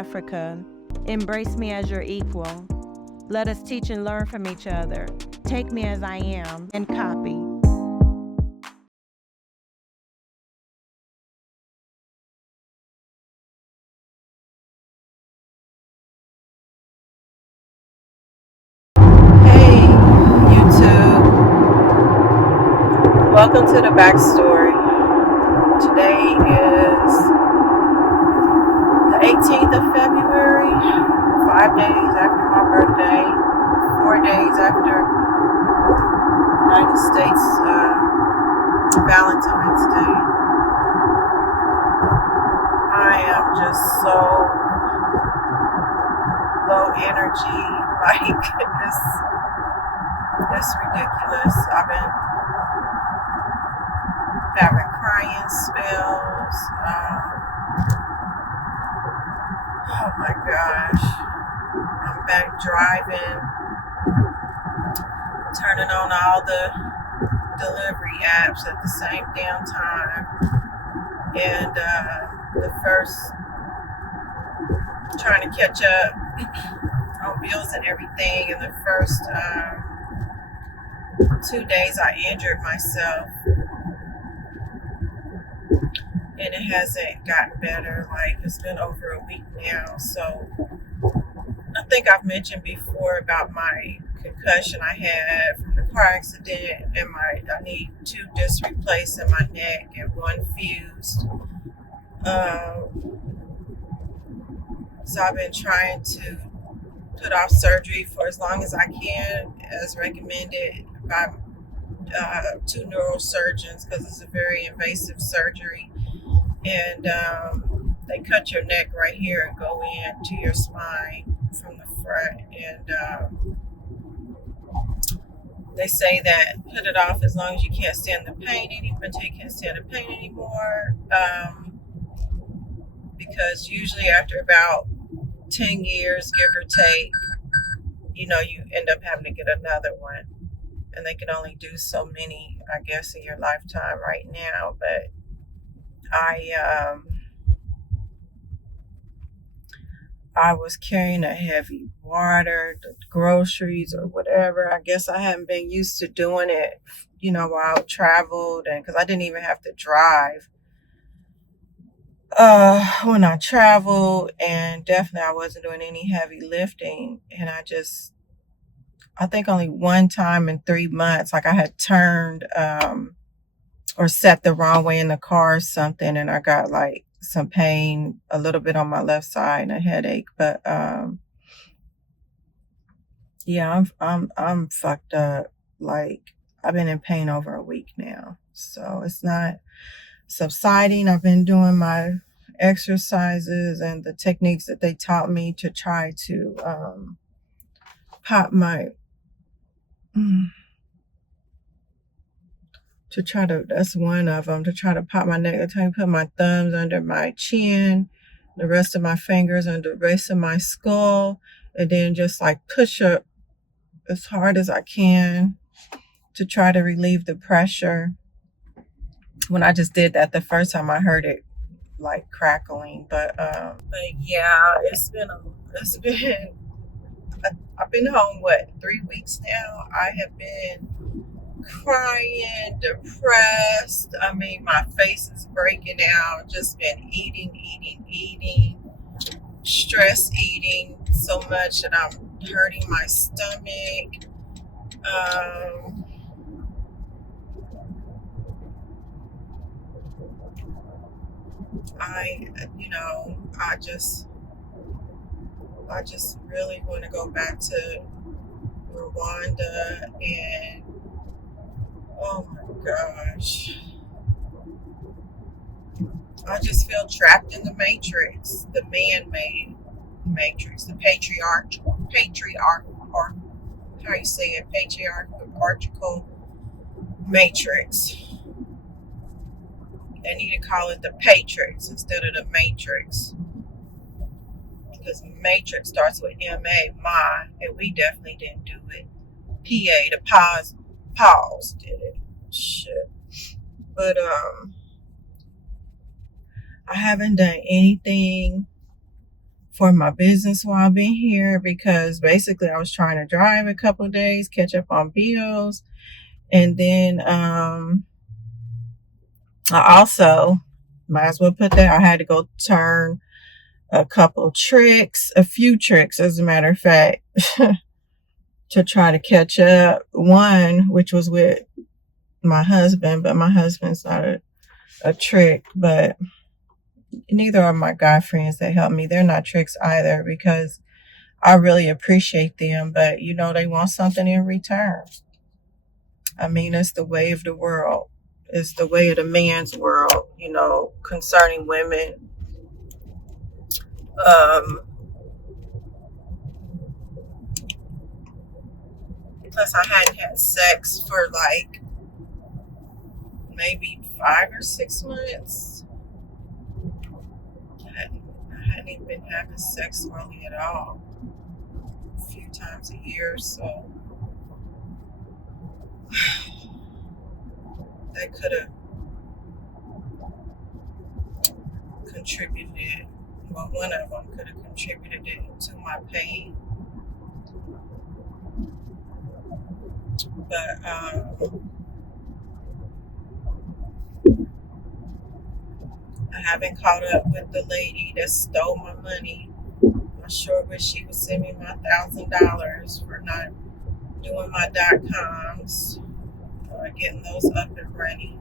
Africa. Embrace me as your equal. Let us teach and learn from each other. Take me as I am and copy. Hey, YouTube. Welcome to the backstory. Today is the 18th of February, 5 days after my birthday, 4 days after United States Valentine's Day. I am just so low energy, like it's ridiculous. I've been having crying spells. Oh my gosh. I'm back driving, turning on all the delivery apps at the same damn time. And the first, trying to catch up on bills and everything. And the first 2 days I injured myself. And it hasn't gotten better. Like, it's been over a week now. So I think I've mentioned before about my concussion I had from the car accident, and I need 2 discs replaced in my neck and 1 fused. So I've been trying to put off surgery for as long as I can, as recommended by 2 neurosurgeons, because it's a very invasive surgery. And they cut your neck right here and go into your spine from the front. And they say that put it off as long as you can't stand the pain anymore, until you can't stand the pain anymore. Because usually after about 10 years, give or take, you end up having to get another one. And they can only do so many, I guess, in your lifetime right now. But I was carrying a heavy water, the groceries or whatever. I guess I hadn't been used to doing it, while I traveled, and because I didn't even have to drive when I traveled, and definitely I wasn't doing any heavy lifting. And I think only one time in 3 months, like I had turned or sat the wrong way in the car or something, and I got like some pain a little bit on my left side and a headache. But yeah, I'm fucked up. Like, I've been in pain over a week now, so it's not subsiding. I've been doing my exercises and the techniques that they taught me to try to pop my that's one of them, to try to pop my neck. They tell me to put my thumbs under my chin, the rest of my fingers under the base of my skull, and then just like push up as hard as I can to try to relieve the pressure. When I just did that the first time, I heard it like crackling. But yeah, I've been home 3 weeks now. I have been crying, depressed. I mean, my face is breaking out. Just been eating, stress eating so much that I'm hurting my stomach. I just really want to go back to Rwanda, and oh my gosh, I just feel trapped in the matrix, the man-made matrix, the or how you say it, patriarchal matrix. They need to call it the Patrix instead of the Matrix, because Matrix starts with M-A, ma, and we definitely didn't do it. P-A, the pause did it. Shit. But I haven't done anything for my business while being here, because basically I was trying to drive a couple of days, catch up on bills. And then I also might as well put that I had to go turn a few tricks as a matter of fact, to try to catch up. One, which was with my husband, but my husband's not a trick, but neither are my guy friends that help me. They're not tricks either, because I really appreciate them, but they want something in return. I mean, it's the way of the world. It's the way of the man's world, concerning women. Plus, I hadn't had sex for like maybe 5 or 6 months. I hadn't even been having sex hardly at all. A few times a year, so that could have contributed. Well, one of them could have contributed to my pain. But I haven't caught up with the lady that stole my money. I sure wish she would send me my $1,000 for not doing my .coms, getting those up and running.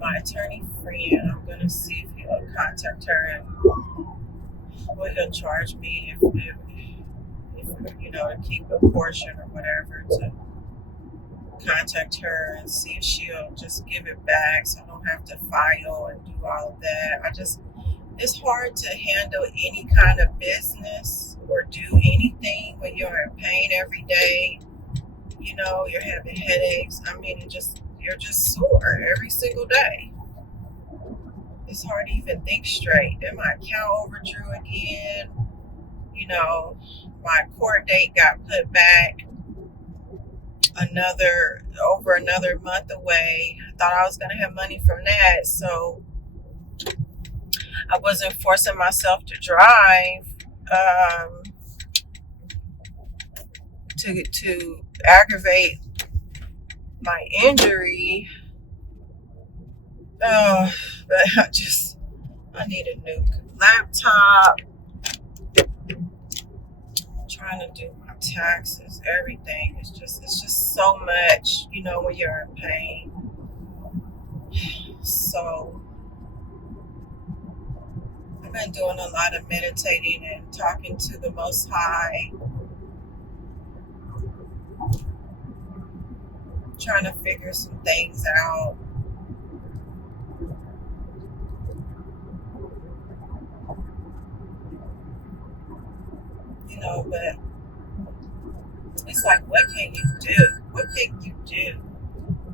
My attorney friend, I'm gonna see if he'll contact her and what he'll charge me if to keep a portion or whatever, to contact her and see if she'll just give it back so I don't have to file and do all of that. It's hard to handle any kind of business or do anything when you're in pain every day. You're having headaches. I mean, you're just sore every single day. It's hard to even think straight. Then my account overdrew again. My court date got put back over another month away. I thought I was going to have money from that, so I wasn't forcing myself to drive to aggravate my injury. But I need a new laptop. Trying to do my taxes, everything. It's just so much, when you're in pain. So I've been doing a lot of meditating and talking to the Most High, trying to figure some things out. But it's like, what can you do? What can you do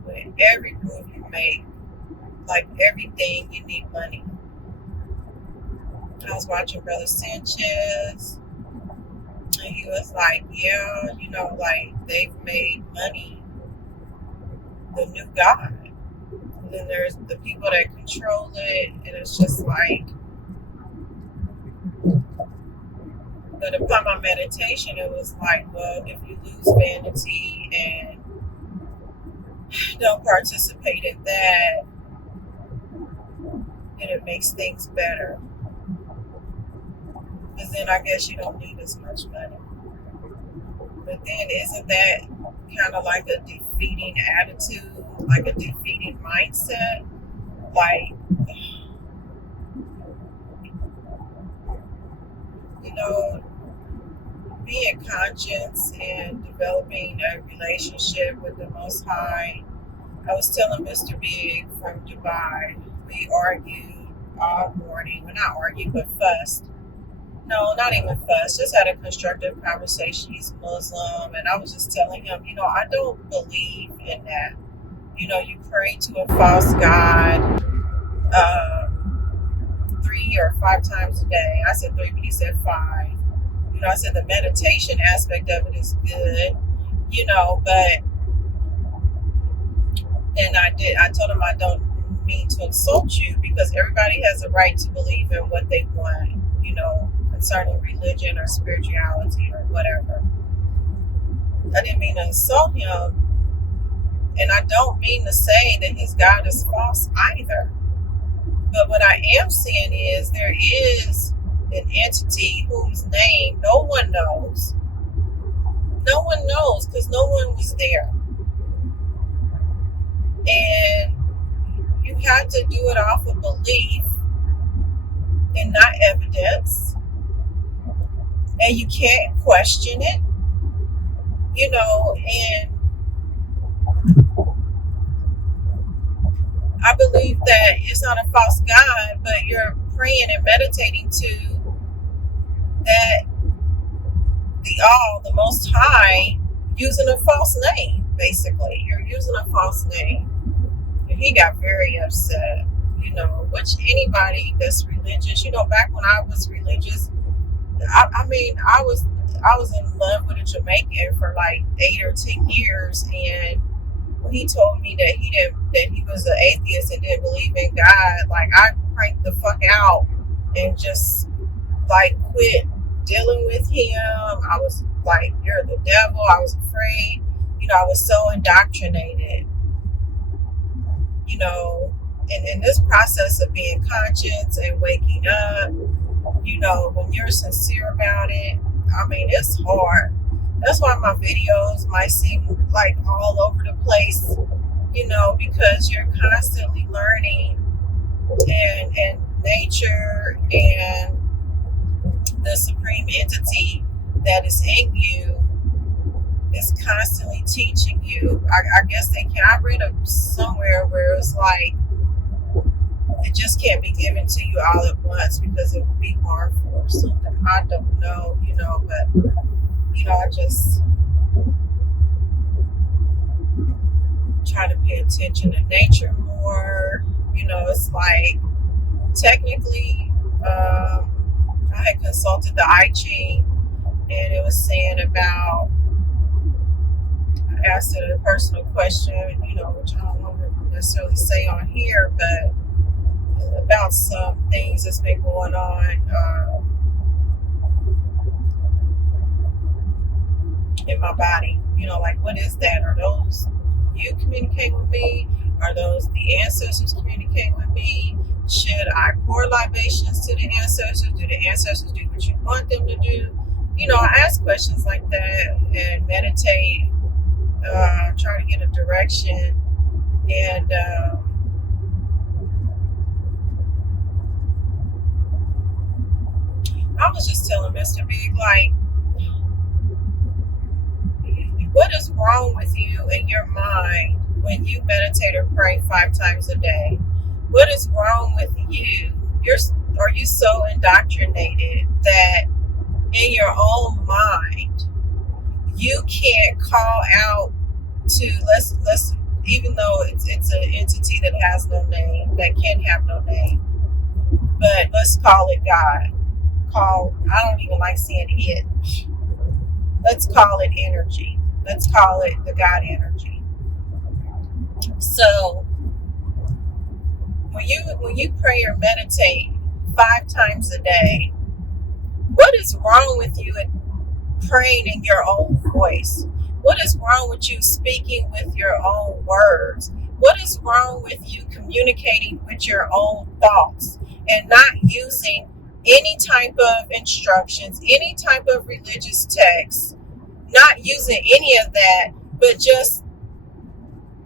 with every move you make? Like, everything, you need money. I was watching Brother Sanchez, and he was like, yeah, they've made money the new God. And then there's the people that control it, and it's just like, but upon my meditation, it was like, well, if you lose vanity and don't participate in that, then it makes things better. Because then I guess you don't need as much money. But then isn't that kind of like a defeating attitude, like a defeating mindset? Like, being conscious and developing a relationship with the Most High. I was telling Mr. Big from Dubai, we argued all morning. Well, not argued, but fussed. No, not even fussed. Just had a constructive conversation. He's Muslim, and I was just telling him, I don't believe in that. You pray to a false god 3 or 5 times a day. I said 3, but he said 5. I said the meditation aspect of it is good, but, and I told him I don't mean to insult you, because everybody has a right to believe in what they want, concerning religion or spirituality or whatever. I didn't mean to insult him. And I don't mean to say that his God is false either. But what I am saying is there is an entity whose name no one knows. No one knows because no one was there. And you have to do it off of belief and not evidence. And you can't question it, and I believe that it's not a false God, but you're praying and meditating to that the Most High, using a false name, basically. You're using a false name. And he got very upset, which anybody that's religious, back when I was religious, I was in love with a Jamaican for like 8 or 10 years, and when he told me that he was an atheist and didn't believe in God, like I cranked the fuck out and just like quit dealing with him. I was like, you're the devil. I was afraid. I was so indoctrinated. In this process of being conscious and waking up, when you're sincere about it, it's hard. That's why my videos might seem like all over the place, because you're constantly learning, and nature and the supreme entity that is in you is constantly teaching you. I guess I read somewhere where it's like, it just can't be given to you all at once because it would be harmful or something. I don't know, but I just try to pay attention to nature more. It's like, technically, I had consulted the I Ching, and it was saying about, I asked it a personal question, which I don't want to necessarily say on here, but about some things that's been going on in my body. Like, what is that? Are those you communicate with me? Are those the ancestors communicate with me? Should I pour libations to the ancestors? Do the ancestors do what you want them to do? I ask questions like that and meditate, try to get a direction. And I was just telling Mr. Big, like, what is wrong with you in your mind when you meditate or pray 5 times a day? What is wrong with you? Are you so indoctrinated that in your own mind you can't call out to let's even though it's an entity that has no name, that can have no name, but let's call it God. I don't even like saying it. Let's call it energy. Let's call it the God energy. So when you pray or meditate 5 times a day, what is wrong with you in praying in your own voice? What is wrong with you speaking with your own words? What is wrong with you communicating with your own thoughts and not using any type of instructions, any type of religious text, not using any of that, but just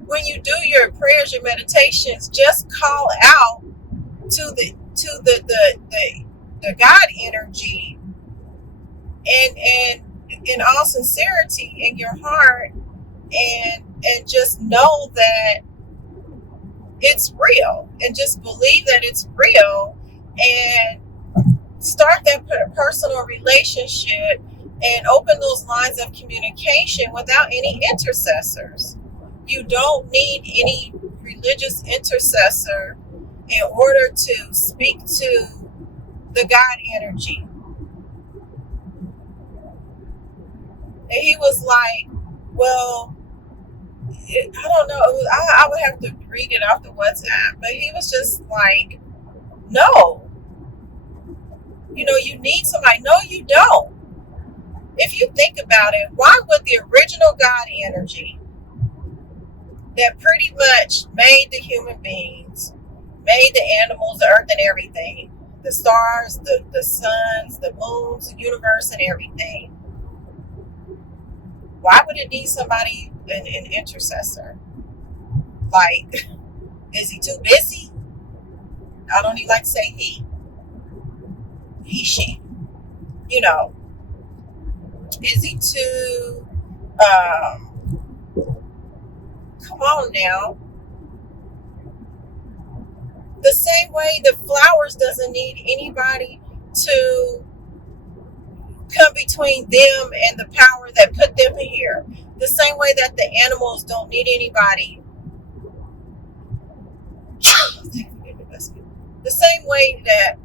when you do your prayers, your meditations, just call out to the God energy, and in all sincerity in your heart, and just know that it's real, and just believe that it's real, and start that personal relationship and open those lines of communication without any intercessors. You don't need any religious intercessor in order to speak to the God energy. And he was like, well, I don't know. I would have to read it off the WhatsApp, but he was just like, no, you need somebody. No, you don't. If you think about it, why would the original God energy that pretty much made the human beings, made the animals, the earth and everything, the stars, the suns, the moons, the universe and everything, why would it need somebody, an intercessor? Like, is he too busy? I don't even like to say he, she. Is he too, come on now. The same way the flowers doesn't need anybody to come between them and the power that put them here. The same way that the animals don't need anybody. The same way that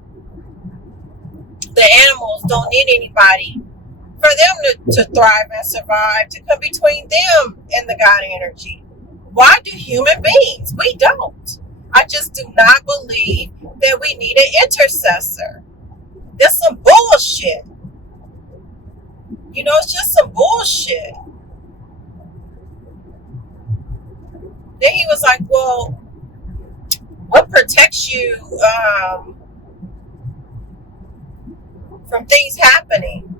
the animals don't need anybody for them to thrive and survive, to come between them and the God energy. Why do human beings? We don't. I just do not believe that we need an intercessor. That's some bullshit. It's just some bullshit. Then he was like, well, what protects you from things happening?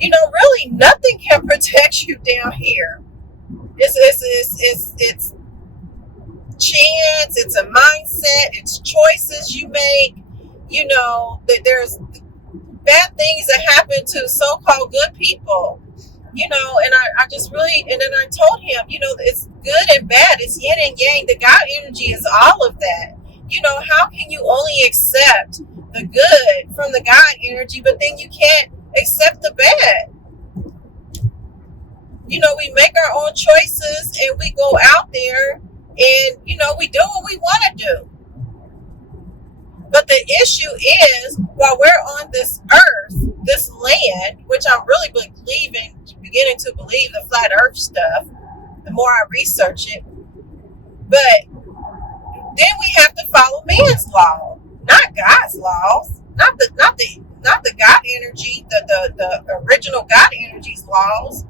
Really nothing can protect you down here. It's chance, it's a mindset, it's choices you make. That there's bad things that happen to so-called good people. And I just really, and then I told him, it's good and bad, it's yin and yang. The God energy is all of that. How can you only accept the good from the God energy, but then you can't accept the bad? We make our own choices and we go out there and, we do what we want to do. But the issue is, while we're on this earth, this land, which I'm really beginning to believe the flat earth stuff, the more I research it, but then we have to follow man's law, not God's laws, not the God energy, the original God energy's laws.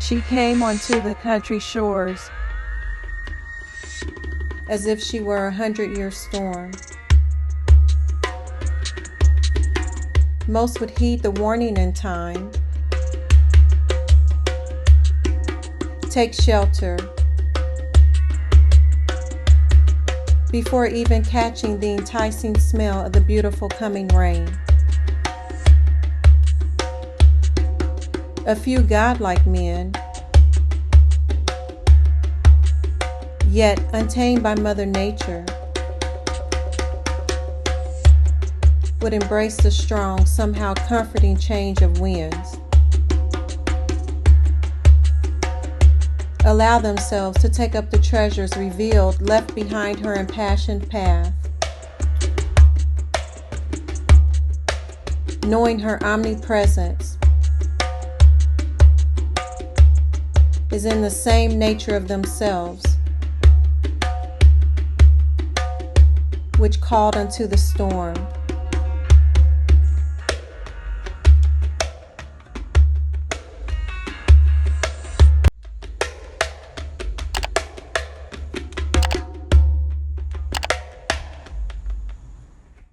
She came onto the country shores as if she were 100-year storm. Most would heed the warning in time, take shelter, before even catching the enticing smell of the beautiful coming rain. A few godlike men, yet untamed by Mother Nature, would embrace the strong, somehow comforting change of winds. Allow themselves to take up the treasures revealed, left behind her impassioned path. Knowing her omnipresence is in the same nature of themselves, which called unto the storm.